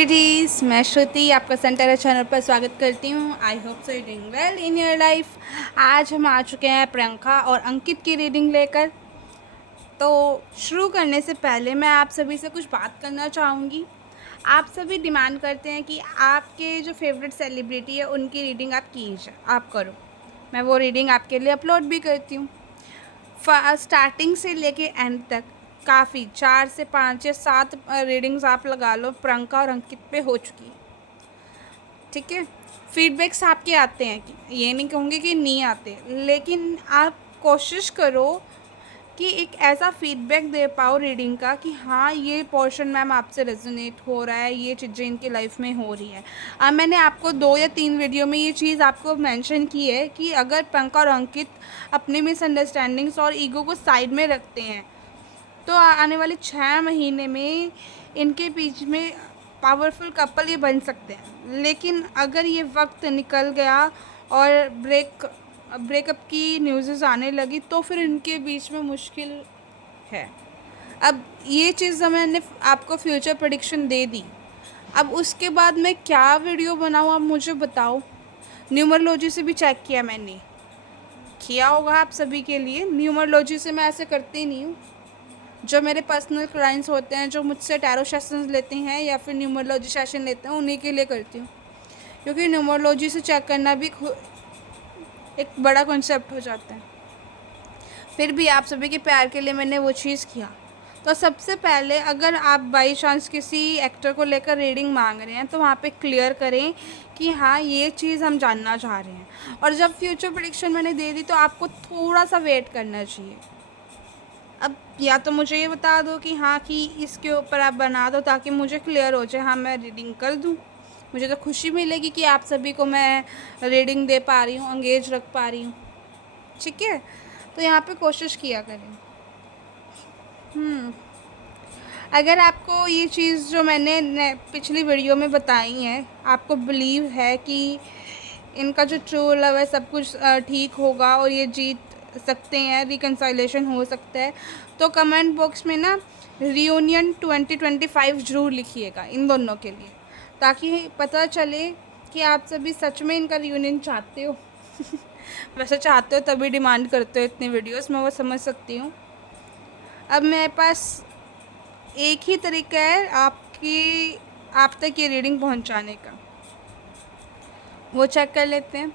Beauties, मैं श्रुति आपका centre channel पर स्वागत करती हूँ। I hope so you doing well in your life. आज हम आ चुके हैं प्रियंका और अंकित की रीडिंग लेकर। तो शुरू करने से पहले मैं आप सभी से कुछ बात करना चाहूँगी। आप सभी डिमांड करते हैं कि आपके जो फेवरेट सेलिब्रिटी है उनकी रीडिंग आप कीजिए, आप करो। मैं वो रीडिंग आपके लिए अपलोड भी करती हूँ। स्टार्टिंग से लेके एंड तक काफ़ी 4 से 5 या 7 रीडिंग्स आप लगा लो, प्रियंका और अंकित पे हो चुकी है। ठीक है, फीडबैक्स आपके आते हैं, कि ये नहीं कहूँगी कि नहीं आते, लेकिन आप कोशिश करो कि एक ऐसा फीडबैक दे पाओ रीडिंग का कि हाँ, ये पोर्शन मैम आपसे रेजोनेट हो रहा है, ये चीज़ें इनकी लाइफ में हो रही है। अब मैंने आपको 2 या 3 वीडियो में ये चीज़ आपको मेंशन की है कि अगर प्रियंका और अंकित अपनी मिसअंडरस्टैंडिंग्स और ईगो को साइड में रखते हैं तो आने वाले 6 महीने में इनके बीच में पावरफुल कपल ये बन सकते हैं। लेकिन अगर ये वक्त निकल गया और ब्रेकअप की न्यूज़ आने लगी तो फिर इनके बीच में मुश्किल है। अब ये चीज़ मैंने आपको फ्यूचर प्रेडिक्शन दे दी। अब उसके बाद मैं क्या वीडियो बनाऊँ आप मुझे बताओ। न्यूमरोलॉजी से भी चेक किया मैंने, किया होगा आप सभी के लिए। न्यूमरोलॉजी से मैं ऐसे करती नहीं हूँ। जो मेरे पर्सनल क्लाइंट्स होते हैं, जो मुझसे टैरो सेशंस लेते हैं या फिर न्यूमरोलॉजी सेशन लेते हैं, उन्हीं के लिए करती हूँ। क्योंकि न्यूमरोलॉजी से चेक करना भी एक बड़ा कॉन्सेप्ट हो जाता है। फिर भी आप सभी के प्यार के लिए मैंने वो चीज़ किया। तो सबसे पहले अगर आप बाई चांस किसी एक्टर को लेकर रीडिंग मांग रहे हैं तो वहाँ पे क्लियर करें कि हाँ, ये चीज़ हम जानना चाह रहे हैं। और जब फ्यूचर प्रेडिक्शन मैंने दे दी तो आपको थोड़ा सा वेट करना चाहिए। अब या तो मुझे ये बता दो कि हाँ, कि इसके ऊपर आप बना दो ताकि मुझे क्लियर हो जाए, हाँ मैं रीडिंग कर दूँ। मुझे तो खुशी मिलेगी कि आप सभी को मैं रीडिंग दे पा रही हूँ, एंगेज रख पा रही हूँ। ठीक है, तो यहाँ पे कोशिश किया करें। अगर आपको ये चीज़ जो मैंने पिछली वीडियो में बताई है, आपको बिलीव है कि इनका जो ट्रू लव है सब कुछ ठीक होगा और ये जीत सकते हैं, रिकन्साइलेशन हो सकता है, तो कमेंट बॉक्स में ना रियूनियन 2025 ज़रूर लिखिएगा इन दोनों के लिए, ताकि पता चले कि आप सभी सच में इनका रियूनियन चाहते हो। वैसे चाहते हो तभी डिमांड करते हो इतनी वीडियोस, मैं वो समझ सकती हूँ। अब मेरे पास एक ही तरीका है आप तक ये रीडिंग पहुंचाने का, वो चेक कर लेते हैं।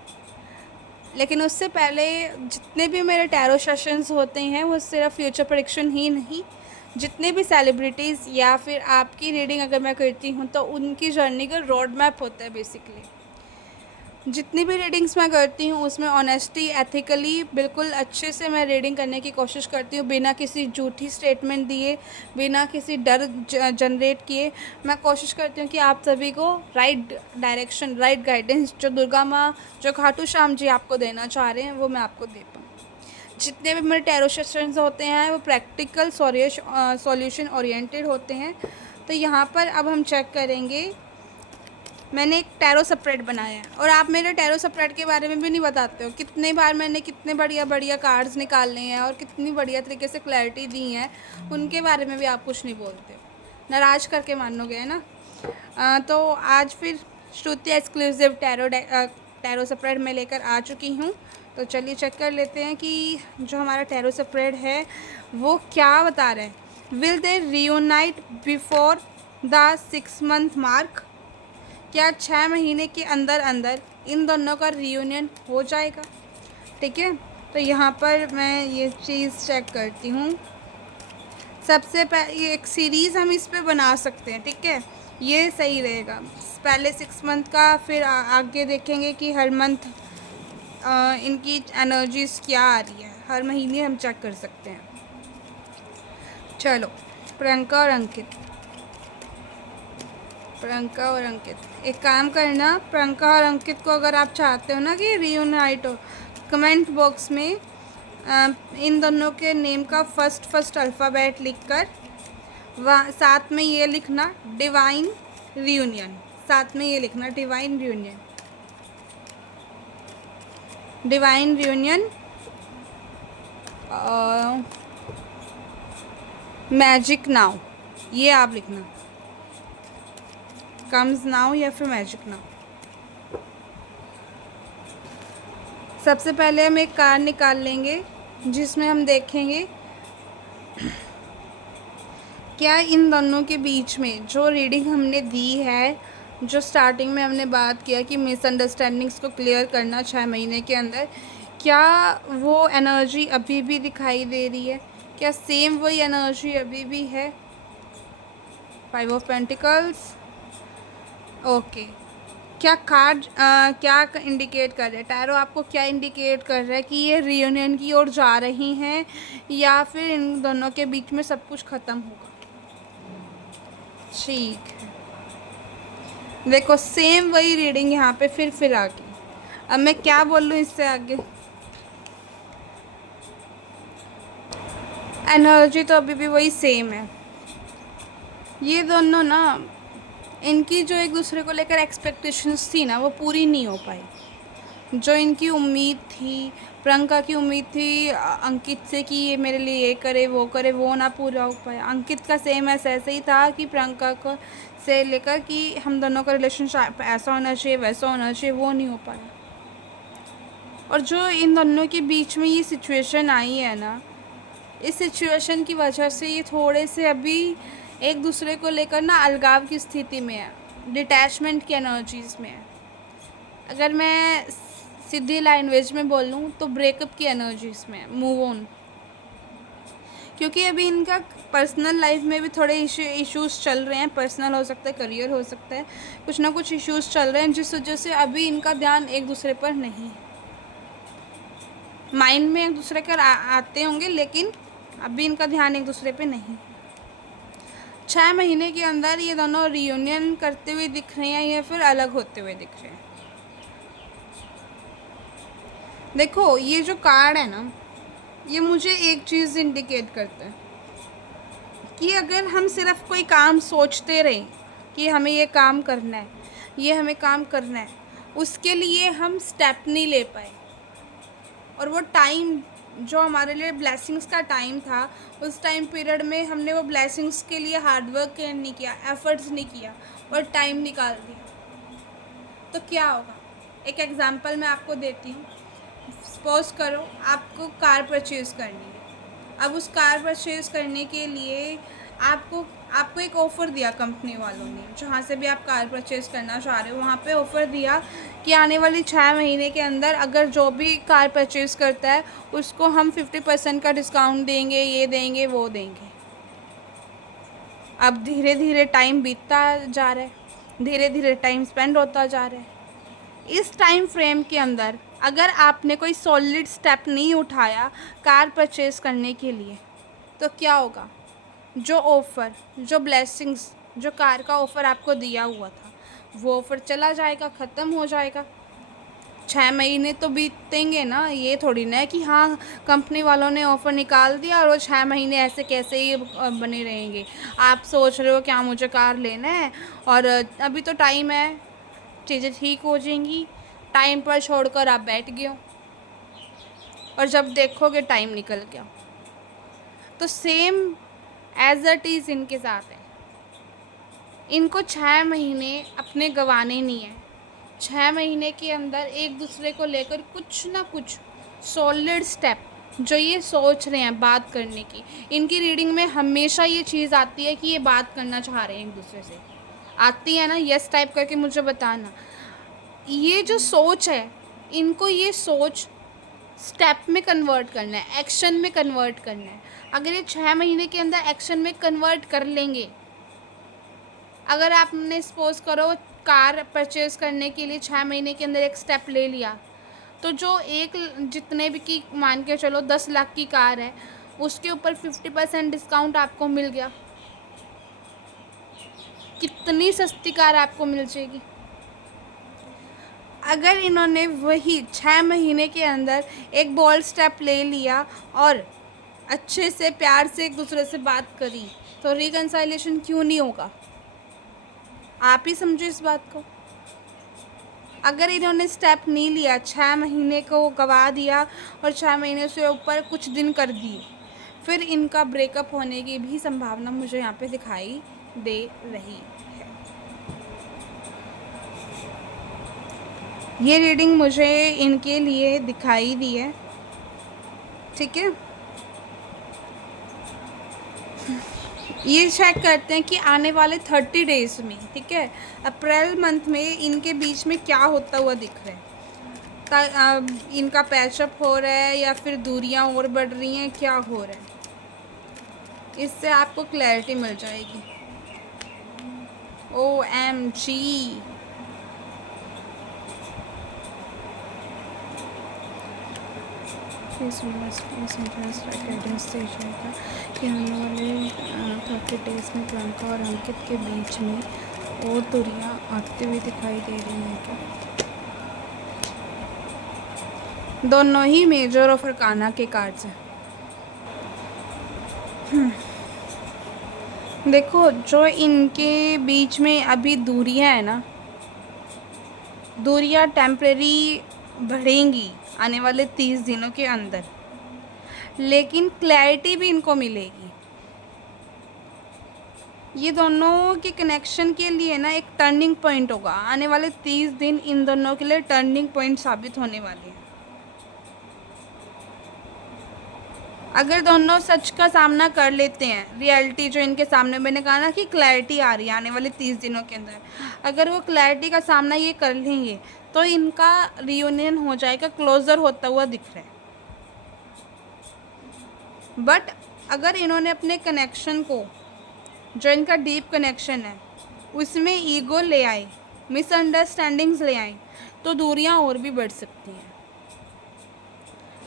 लेकिन उससे पहले जितने भी मेरे टैरो सेशंस होते हैं वो सिर्फ फ्यूचर प्रेडिक्शन ही नहीं, जितने भी सेलिब्रिटीज़ या फिर आपकी रीडिंग अगर मैं करती हूँ तो उनकी जर्नी का रोड मैप होता है बेसिकली। जितनी भी रीडिंग्स मैं करती हूँ उसमें ऑनेस्टी, एथिकली बिल्कुल अच्छे से मैं रीडिंग करने की कोशिश करती हूँ, बिना किसी झूठी स्टेटमेंट दिए, बिना किसी डर जनरेट किए। मैं कोशिश करती हूँ कि आप सभी को राइट डायरेक्शन, राइट गाइडेंस जो दुर्गा माँ, जो खाटू श्याम जी आपको देना चाह रहे हैं वो मैं आपको दे पाऊँ। जितने भी मेरे टैरो सेशंस होते हैं वो प्रैक्टिकल सॉल्यूशन ओरिएंटेड होते हैं। तो यहाँ पर अब हम चेक करेंगे। मैंने एक टैरो स्प्रेड बनाया है और आप मेरे टैरो स्प्रेड के बारे में भी नहीं बताते हो। कितने बार मैंने कितने बढ़िया बढ़िया कार्ड्स निकालने हैं और कितनी बढ़िया तरीके से क्लैरिटी दी है, उनके बारे में भी आप कुछ नहीं बोलते हो। नाराज़ करके मानोगे, है ना। तो आज फिर श्रुति एक्सक्लूसिव टैरो स्प्रेड में लेकर आ चुकी हूँ। तो चलिए चेक कर लेते हैं कि जो हमारा टैरो स्प्रेड है वो क्या बता रहे हैं। Will they reunite before the 6 month mark? क्या 6 महीने के अंदर अंदर इन दोनों का रियूनियन हो जाएगा? ठीक है, तो यहाँ पर मैं ये चीज़ चेक करती हूँ। सबसे पहले एक सीरीज़ हम इस पे बना सकते हैं, ठीक है, ये सही रहेगा। पहले 6 मंथ का, फिर आगे देखेंगे कि हर मंथ इनकी एनर्जीज़ क्या आ रही है, हर महीने हम चेक कर सकते हैं। चलो, प्रियंका और अंकित। एक काम करना, प्रियंका और अंकित को अगर आप चाहते हो ना कि रियूनाइट हो, कमेंट बॉक्स में इन दोनों के नेम का फर्स्ट अल्फ़ाबेट लिखकर वहाँ साथ में ये लिखना डिवाइन रियूनियन, साथ में ये लिखना डिवाइन रियूनियन मैजिक नाउ, ये आप लिखना कम्स नाउ या फिर मैजिक नाउ। सबसे पहले हम एक कार्ड निकाल लेंगे जिसमें हम देखेंगे क्या इन दोनों के बीच में जो रीडिंग हमने दी है, जो स्टार्टिंग में हमने बात किया कि मिसअंडरस्टैंडिंग्स को क्लियर करना 6 महीने के अंदर, क्या वो एनर्जी अभी भी दिखाई दे रही है? क्या सेम वही एनर्जी अभी भी है? 5 ऑफ पेंटिकल्स। ओके, क्या कार्ड क्या इंडिकेट कर रहा है टैरो? आपको क्या इंडिकेट कर रहा है कि ये रियूनियन की ओर जा रही हैं या फिर इन दोनों के बीच में सब कुछ ख़त्म होगा? ठीक है, देखो सेम वही रीडिंग यहाँ पे फिर आगे। अब मैं क्या बोलूँ इससे आगे? एनर्जी तो अभी भी वही सेम है। ये दोनों ना, इनकी जो एक दूसरे को लेकर एक्सपेक्टेशंस थी ना, वो पूरी नहीं हो पाई। जो इनकी उम्मीद थी, प्रियंका की उम्मीद थी अंकित से कि ये मेरे लिए ये करे, वो ना पूरा हो पाया। अंकित का सेम ऐसे ही था कि प्रियंका को से लेकर कि हम दोनों का रिलेशनशिप ऐसा होना चाहिए, वैसा होना चाहिए, वो नहीं हो पाया। और जो इन दोनों के बीच में ये सिचुएशन आई है ना, इस सिचुएशन की वजह से ये थोड़े से अभी एक दूसरे को लेकर ना अलगाव की स्थिति में है, डिटैचमेंट की एनर्जीज़ में है। अगर मैं सीधी लैंग्वेज में बोलूँ तो ब्रेकअप की एनर्जीज़ में, मूव ऑन। क्योंकि अभी इनका पर्सनल लाइफ में भी थोड़े इश्यूज़ चल रहे हैं, पर्सनल हो सकता है, करियर हो सकता है, कुछ ना कुछ इश्यूज़ चल रहे हैं जिस वजह से अभी इनका ध्यान एक दूसरे पर नहीं है। माइंड में एक दूसरे के आते होंगे लेकिन अभी इनका ध्यान एक दूसरे पे नहीं। 6 महीने के अंदर ये दोनों रियूनियन करते हुए दिख रहे हैं या फिर अलग होते हुए दिख रहे हैं। देखो ये जो कार्ड है ना, ये मुझे एक चीज़ इंडिकेट करता है कि अगर हम सिर्फ कोई काम सोचते रहें कि हमें ये काम करना है, ये हमें काम करना है, उसके लिए हम स्टेप नहीं ले पाए, और वो टाइम जो हमारे लिए ब्लेसिंग्स का टाइम था, उस टाइम पीरियड में हमने वो ब्लेसिंग्स के लिए हार्डवर्क नहीं किया, एफर्ट्स नहीं किया और टाइम निकाल दिया, तो क्या होगा? एक एग्जांपल मैं आपको देती हूँ। सपोज करो आपको कार परचेज़ करनी है। अब उस कार परचेज़ करने के लिए आपको एक ऑफ़र दिया कंपनी वालों ने, जहाँ से भी आप कार परचेज़ करना चाह रहे हो वहाँ पे ऑफ़र दिया कि आने वाली 6 महीने के अंदर अगर जो भी कार परचेज़ करता है उसको हम 50% का डिस्काउंट देंगे, ये देंगे, वो देंगे। अब धीरे धीरे टाइम बीतता जा रहा है, धीरे धीरे टाइम स्पेंड होता जा रहा है। इस टाइम फ्रेम के अंदर अगर आपने कोई सॉलिड स्टेप नहीं उठाया कार परचेज़ करने के लिए, तो क्या होगा? जो ऑफ़र, जो ब्लेसिंग्स, जो कार का ऑफ़र आपको दिया हुआ था, वो ऑफ़र चला जाएगा, ख़त्म हो जाएगा। 6 महीने तो बीतेंगे ना, ये थोड़ी ना है कि हाँ कंपनी वालों ने ऑफ़र निकाल दिया और वो 6 महीने ऐसे कैसे ही बने रहेंगे। आप सोच रहे हो क्या मुझे कार लेना है और अभी तो टाइम है, चीज़ें ठीक हो जाएंगी, टाइम पर छोड़कर आप बैठ गए हो और जब देखोगे टाइम निकल गया। तो सेम एज इट इज़ इनके साथ है। इनको 6 महीने अपने गंवाने नहीं है। 6 महीने के अंदर एक दूसरे को लेकर कुछ ना कुछ सॉलिड स्टेप जो ये सोच रहे हैं बात करने की, इनकी रीडिंग में हमेशा ये चीज़ आती है कि ये बात करना चाह रहे हैं एक दूसरे से। आती है ना? यस टाइप करके मुझे बताना। ये जो सोच है, इनको ये सोच स्टेप में कन्वर्ट करना है, एक्शन में कन्वर्ट करना है। अगर ये 6 महीने के अंदर एक्शन में कन्वर्ट कर लेंगे, अगर आपने सपोज करो कार परचेज़ करने के लिए 6 महीने के अंदर एक स्टेप ले लिया, तो जो एक जितने भी की मान के चलो 10 लाख की कार है, उसके ऊपर 50% डिस्काउंट आपको मिल गया। कितनी सस्ती कार आपको मिल जाएगी। अगर इन्होंने वही 6 महीने के अंदर एक बोल्ड स्टेप ले लिया और अच्छे से प्यार से एक दूसरे से बात करी, तो रिकंसाइलेशन क्यों नहीं होगा? आप ही समझो इस बात को। अगर इन्होंने स्टेप नहीं लिया, 6 महीने को गवा दिया और 6 महीने से ऊपर कुछ दिन कर दिए, फिर इनका ब्रेकअप होने की भी संभावना मुझे यहाँ पे दिखाई दे रही है। ये रीडिंग मुझे इनके लिए दिखाई दी है, ठीक है। ये चेक करते हैं कि आने वाले 30 डेज़ में, ठीक है, अप्रैल मंथ में इनके बीच में क्या होता हुआ दिख रहा है। इनका पैचअप हो रहा है या फिर दूरियां और बढ़ रही हैं, क्या हो रहा है, इससे आपको क्लैरिटी मिल जाएगी। OMG, कि आने वाले 30 डेज़ में प्रियंका और अंकित के बीच में और दूरियां आती हुई दिखाई दे रही हैं क्या? दोनों ही मेजर और फरकाना के कार्ड्स हैं। देखो, जो इनके बीच में अभी दूरियां है ना, दूरियां टेम्परेरी बढ़ेंगी आने वाले 30 दिनों के अंदर, लेकिन क्लैरिटी भी इनको मिलेगी। ये दोनों के कनेक्शन के लिए ना एक टर्निंग पॉइंट होगा। आने वाले 30 दिन इन दोनों के लिए टर्निंग पॉइंट साबित होने वाले हैं। अगर दोनों सच का सामना कर लेते हैं, रियलिटी जो इनके सामने, मैंने कहा ना कि क्लैरिटी आ रही है आने वाले 30 दिनों के अंदर, अगर वो क्लैरिटी का सामना ये कर लेंगे तो इनका रियूनियन हो जाएगा, क्लोजर होता हुआ दिख रहा है। बट अगर इन्होंने अपने कनेक्शन को, जो इनका डीप कनेक्शन है, उसमें ईगो ले आए, मिसअंडरस्टैंडिंग्स ले आए, तो दूरियां और भी बढ़ सकती हैं।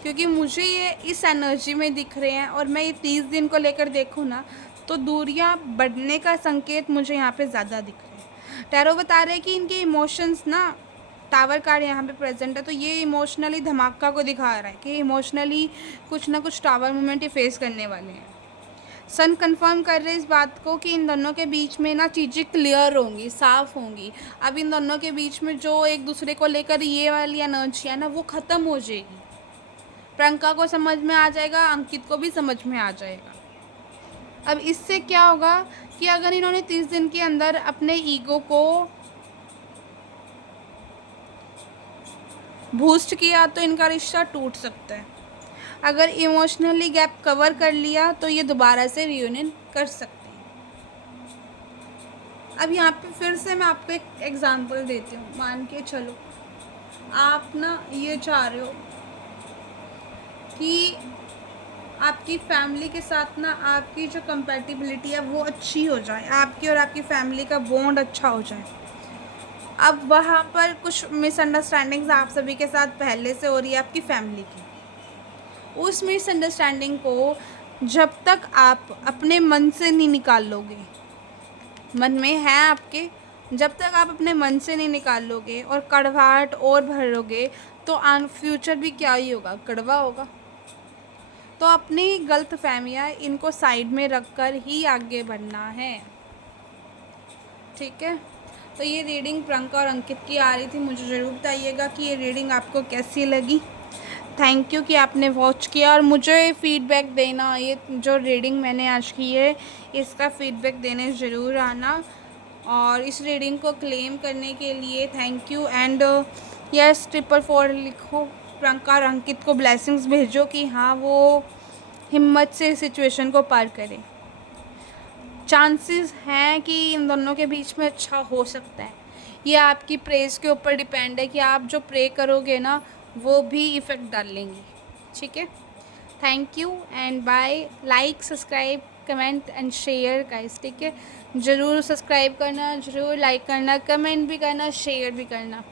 क्योंकि मुझे ये इस एनर्जी में दिख रहे हैं और मैं ये 30 दिन को लेकर देखूँ ना, तो दूरियां बढ़ने का संकेत मुझे यहाँ पे ज़्यादा दिख रहे हैं। टैरो बता रहे हैं कि इनके इमोशंस ना, टावर कार्ड यहाँ पे प्रेजेंट है, तो ये इमोशनली धमाका को दिखा रहा है कि इमोशनली कुछ ना कुछ टावर मोमेंट ही फेस करने वाले हैं। सन कंफर्म कर रहे इस बात को कि इन दोनों के बीच में ना चीज़ें क्लियर होंगी, साफ़ होंगी। अब इन दोनों के बीच में जो एक दूसरे को लेकर ये वाली एनर्जी है ना, वो ख़त्म हो जाएगी। प्रियंका को समझ में आ जाएगा, अंकित को भी समझ में आ जाएगा। अब इससे क्या होगा कि अगर इन्होंने 30 दिन के अंदर अपने ईगो को बूस्ट किया तो इनका रिश्ता टूट सकता है। अगर इमोशनली गैप कवर कर लिया तो ये दोबारा से रियूनियन कर सकते हैं। अब यहाँ पे फिर से मैं आपको एक एग्जांपल देती हूँ। मान के चलो आप ना ये चाह रहे हो कि आपकी फैमिली के साथ ना आपकी जो कंपैटिबिलिटी है वो अच्छी हो जाए, आपकी और आपकी फैमिली का बॉन्ड अच्छा हो जाए। अब वहाँ पर कुछ मिसअंडरस्टैंडिंग्स आप सभी के साथ पहले से हो रही है आपकी फैमिली की। उस मिसअंडरस्टैंडिंग को जब तक आप अपने मन से नहीं निकाल लोगे, मन में है आपके, जब तक आप अपने मन से नहीं निकाल लोगे और कड़वाहट और भरोगे, तो फ्यूचर भी क्या ही होगा, कड़वा होगा। तो अपनी गलत फहमियाँ इनको साइड में रख कर ही आगे बढ़ना है, ठीक है। तो ये रीडिंग प्रियंका और अंकित की आ रही थी। मुझे ज़रूर बताइएगा कि ये रीडिंग आपको कैसी लगी। थैंक यू कि आपने वॉच किया और मुझे फ़ीडबैक देना। ये जो रीडिंग मैंने आज की है इसका फ़ीडबैक देने ज़रूर आना। और इस रीडिंग को क्लेम करने के लिए थैंक यू। एंड यस 444 लिखो, प्रियंका और अंकित को ब्लेसिंग्स भेजो कि हाँ वो हिम्मत से सिचुएशन को पार करें। चांसेस हैं कि इन दोनों के बीच में अच्छा हो सकता है। ये आपकी प्रेज़ के ऊपर डिपेंड है कि आप जो प्रे करोगे ना वो भी इफ़ेक्ट डालेंगी, ठीक है। Thank you and bye. Like, subscribe, comment and share guys, ठीक है। ज़रूर सब्सक्राइब करना, ज़रूर लाइक करना, कमेंट भी करना, शेयर भी करना।